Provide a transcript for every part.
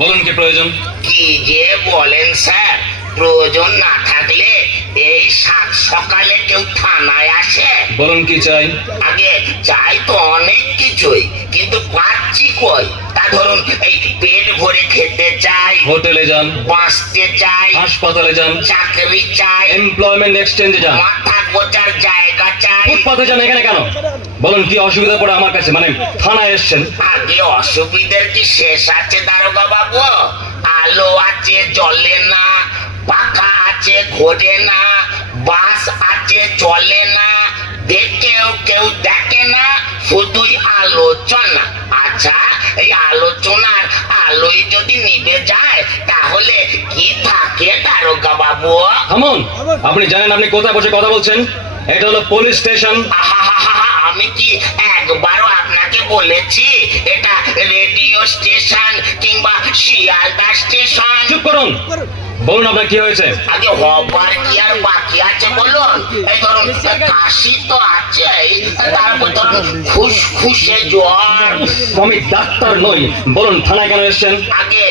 বলুন কি প্রয়োজন? কি যে বলেন স্যার, প্রয়োজন না থাকলে এই সাত সকালে কেউ থানায় আসে? বলুন কি চাই? আগে চাই তো অনেক কিছুই, কিন্তু পাচ্ছি কই? তা ধরুন এই পেট ভরে খেতে চাই, হোটেলে যান, বাঁচতে চাই, হাসপাতালে যান, চাকরি চাই, এমপ্লয়মেন্ট এক্সচেঞ্জে যান, মাথা গোজার জায়গা চাই। ফুটপাতে যান, এখানে কেন? বলুন কি অসুবিধা পড়ে আমার কাছে, মানে থানায় এসছেন? আগে অসুবিধার কি শেষ আছে দারোগা বাবু? আলো আছে জ্বলে না, পাখা আছে ঘোরে না, বাস আছে চলে না, দেখেও কেউ দেখে না, শুধুই আলোচনা। আচ্ছা, এই আলোচনার আলোই যদি নিভে যায় তাহলে কি থাকে দারোগা বাবু? থামুন, আপনি জানেন আপনি কোথায় বসে কথা বলছেন? এটা হলো পুলিশ স্টেশন। আহাহাহা, আমি কি একবারও আপনাকে বলেছি এটা রেডিও স্টেশন কিংবা শিয়ালদা স্টেশন? চুপ করুন, বলুন আপনার কি হয়েছে? আগে হবার কি আর বাকি আছে বলুন? এই ধরুন কাশি তো আছেই, তারপর ধরুন ফুসফুসে জ্বর। আমি ডাক্তার নই, বলুন থানায় কেন এসছেন? আগে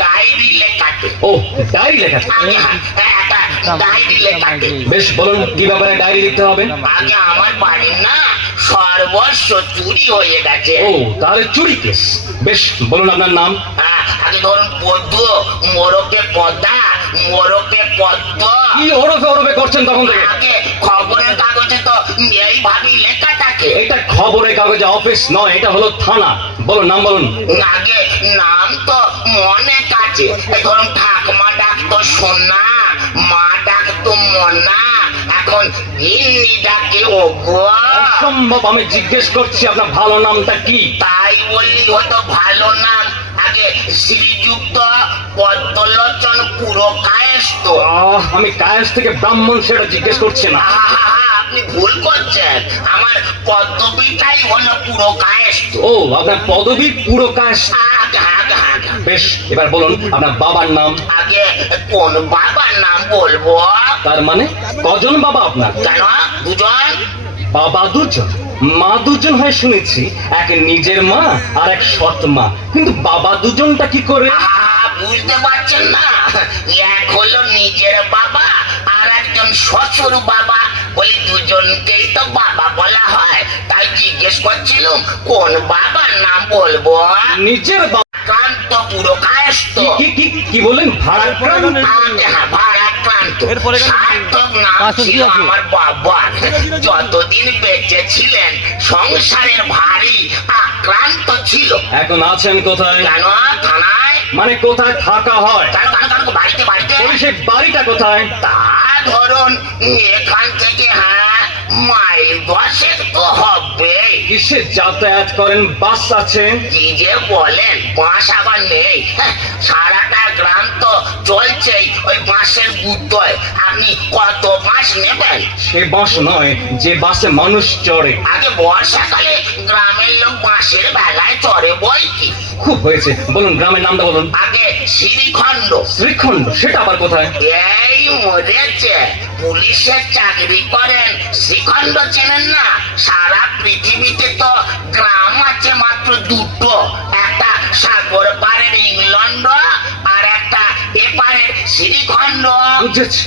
ডায়েরি লেখাতে। ও, ডায়েরি লেখা। আগে একটা ডায়েরি লেখাতে। বেশ, বলুন কি ব্যাপারে ডায়েরি লিখতে হবে? আগে আমার বাড়ির না সর্বস্ব চুরি হয়ে গেছে। ও, তাহলে চুরি কেস। বেশ, বলুন আপনার নাম। আগে ধরুন পদ্ম, মোরকে পদ্মা, মোরকে পদ্ম। কি ওরফে ওরফে করছেন তখন থেকে? আগে খবরের কাগজে তো এইভাবেই লেখা থাকে। এটা খবরের কাগজে অফিস নয়, এটা হলো থানা। বলুন নাম বলুন। আগে নাম তো মনে কাছে, এই ধরুন ঠাকমা ডাকতো সোনা, মা ডাকতো মনা, এখন গিন্নি ডাকে ওগো। অসম্ভব, আমি জিজ্ঞেস করছি আপনার ভালো নামটা কি? তাই বললি হয়তো ভালো নাম। আগে শ্রীযুক্ত পদ্মলোচন পুরো কায়েস্ত। আমি কায়েস থেকে ব্রাহ্মণ সেটা জিজ্ঞেস করছি না। আপনি ভুল করছেন, আমার পদবিটাই হলো পুরো কায়েস্ত। ও, আপনার পদবী পুরো কায়েস। বেশ, এবার বলুন আপনার বাবার নাম। আগে কোন বাবার নাম বলবো? তার মানে কজন বাবা আপনার? কেন দুজন? বাবা দুজন, মা দুজন হয় শুনেছি, এক নিজের মা আর এক সৎ মা, কিন্তু বাবা দুজনটা কি করে? বুঝতে পারছেন না? এক হলো নিজের বাবা আর একজন শ্বশুর বাবা, বলি দুজনকেই তো বাবা বলা হয়, তাই জিজ্ঞেস করছিলাম কোন বাবার নাম বলবো। নিজের বাবা। ক্রান্ত পুরো কায়স্ত। কি বলেন? ভাড়াক্রান্ত? হ্যাঁ, ভাড়াক্রান্ত। সার্থক নাম ছিল আমার বাবার। যতদিন বেঁচে ছিলেন সংসারের ভারী আক্রান্ত ছিল। এখন আছেন কোথায়? কেন থানায়? মানে কোথায় থাকা হয়? বাড়িতে। বাড়িতে? সেই বাড়িটা কোথায়? তা ধরুন এখান থেকে মাইল 10 তো হবে। কিসে যাতায়াত করেন? বাস আছে? কি যে বলেন, বাস আবার নেই? সারাটা গ্রাম তো চলছেই ওই বাঁশের গুদ্দয়। আপনি কত বাস নেবেন? সে বাস নয় যে বাসে মানুষ চড়ে। আগে বর্ষাকালে গ্রামের লোক বাঁশের বেলায় চড়ে বই কি। খুব হয়েছে, বলুন গ্রামের নামটা বলুন। আগে শ্রীখণ্ড। শ্রীখণ্ড? সেটা আবার কোথায়? এই মরেছে, পুলিশের চাকরি করেন, শ্রীখণ্ড চেনেন না? সারা পৃথিবীতে তো গ্রাম আছে মাত্র দুটো, একটা সাগর পাড়ের ইংল্যান্ড আর একটা এপারের শ্রীখণ্ড। বুঝেছি।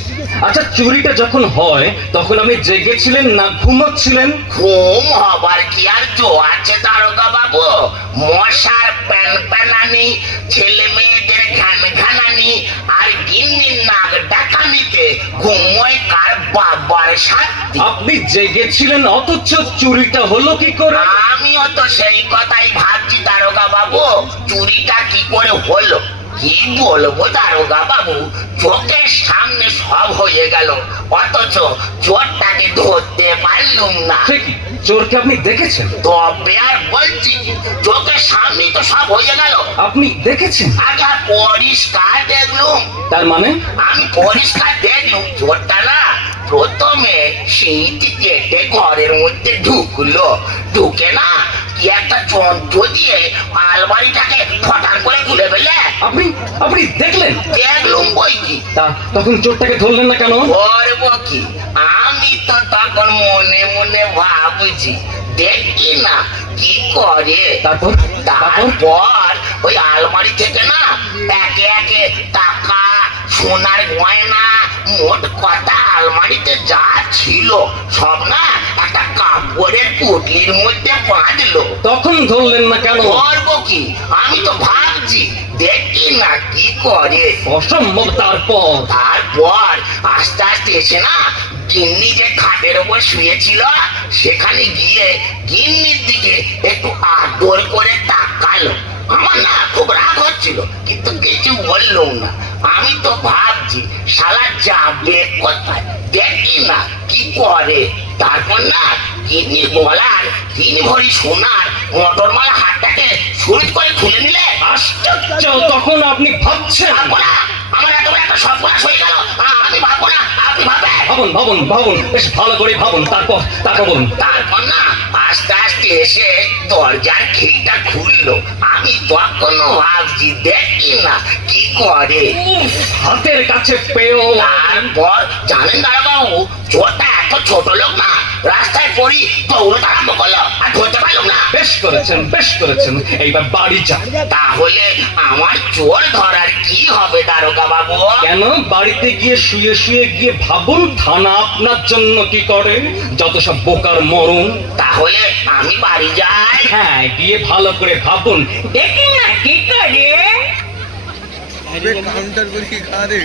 আচ্ছা, চুরিটা যখন হয় তখন আপনি জেগেছিলেন না ঘুমোচ্ছিলেন? ঘুম হবার কি আর জো আছে দারোগা বাবু? মশার প্যানপ্যানানি, ছেলে মেয়েদের ঘ্যানঘ্যানানি আর গিন্নির নাক ডাকানিতে ঘুমোয় কার বাবার সাথে? আপনি জেগেছিলেন অথচ চুরিটা হলো কি করে? আমিও তো সেই কথাই ভাবছি দারোগা বাবু, চুরিটা কি করে হলো। কি বলবো দারোগা বাবু, চোখের সামনে সব হয়ে গেল, অথচ চোরটাকে ধরতে পারলুম না। চোরকে আপনি দেখেছেন? তবে আর বলছি, চোখের সামনে তো সব হয়ে গেল। আপনি দেখেছেন? আগে পরিষ্কার দেখলুম। তার মানে? আমি পরিষ্কার দেখলুম চোরটা না প্রথমে সিঁড়ি কেটে ঘরের মধ্যে ঢুকলো, ঢুকে না কি একটা যন্ত্র দিয়ে আলমারিটাকে ফটান করে খুলে ফেলে। আপনি দেখলেন? দেখলুম বই কি। তখন চোরটাকে ধরলেন না কেন? ধরবো কি, আমি তো তখন মনে মনে ভাবছি দেখি না কি করে। তারপর ওই আলমারি থেকে না সোনার গয়না, মোট কথা আলমারিতে যা ছিল সব না একটা কাপড়ের পুটলির মধ্যে বাঁধলো। তখন ধরলেন না কেন? করবো কি, আমি তো ভাবছি দেখি না কি করে। অসম্ভব। তারপর? তারপর আস্তে আস্তে এসে না গিন্নি যে খাটের ওপর শুয়েছিল সেখানে গিয়ে গিন্নির দিকে একটু আদর করে তাকালো। আমার না খুব রাগ হচ্ছিল কিন্তু কিছু বললুম না। আমি তো ভাবছি শালা যাবে কোথায়, দেখি না কি করে। তারপর না গিন্নির গলার 3 ভরি সোনার মোটরমালা হাতটাকে সুরিত করে খুলে নিলে। আশ্চর্য! তখন আপনি ভাবছেন? ভাববো না, আমার এত বড় একটা সর্বনাশ হয়ে গেল। আমি ভাববো না, আপনি ভাববেন। ভাবুন ভাবুন ভাবুন, বেশ ভালো করে ভাবুন। তারপর তারপর বলুন। তারপর না আস্তে আস্তে এসে দরজার খিলটা খুললো। আমি তখনও ভাবছি দেখি না কি করে। হাতের কাছে পেয়েও? তারপর জানেন দাদাবাবু, চোরটা এত ছোট লোক না, রাস্তায় পড়ি দৌড়তে আরম্ভ করলো আর ধরতে পারলাম না। বেশ করেছেন, বেশ করেছেন। এইবার বাড়ি যান। তাহলে আমার চোর ধরার কি হবে দারোগা বাবু? কেন? বাড়িতে গিয়ে শুয়ে শুয়ে গিয়ে ভাবুন থানা আপনার জন্য কি করে। যত সব বোকার মরণ। তাহলে আমি বাড়ি যাই। হ্যাঁ, গিয়ে ভালো করে ভাবুন দেখি না কি করে। काउंटर को खा दे